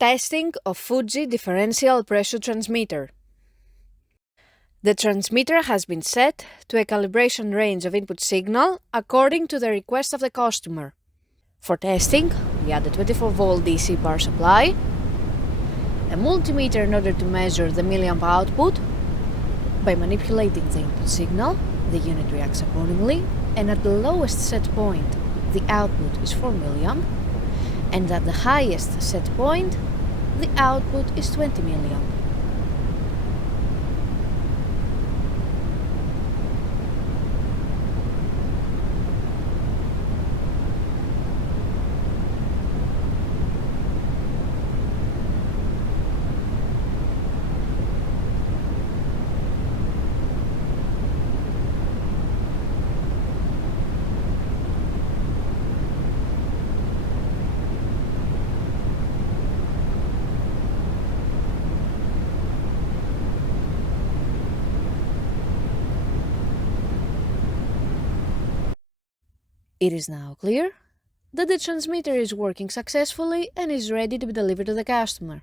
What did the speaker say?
Testing of Fuji Differential Pressure Transmitter. The transmitter has been set to a calibration range of input signal according to the request of the customer. For testing, we add a 24-volt DC power supply, a multimeter in order to measure the milliamp output. By manipulating the input signal, the unit reacts accordingly, and at the lowest set point, the output is 4 milliamp, and at the highest set point, the output is 20 milliamp. It is now clear that the transmitter is working successfully and is ready to be delivered to the customer.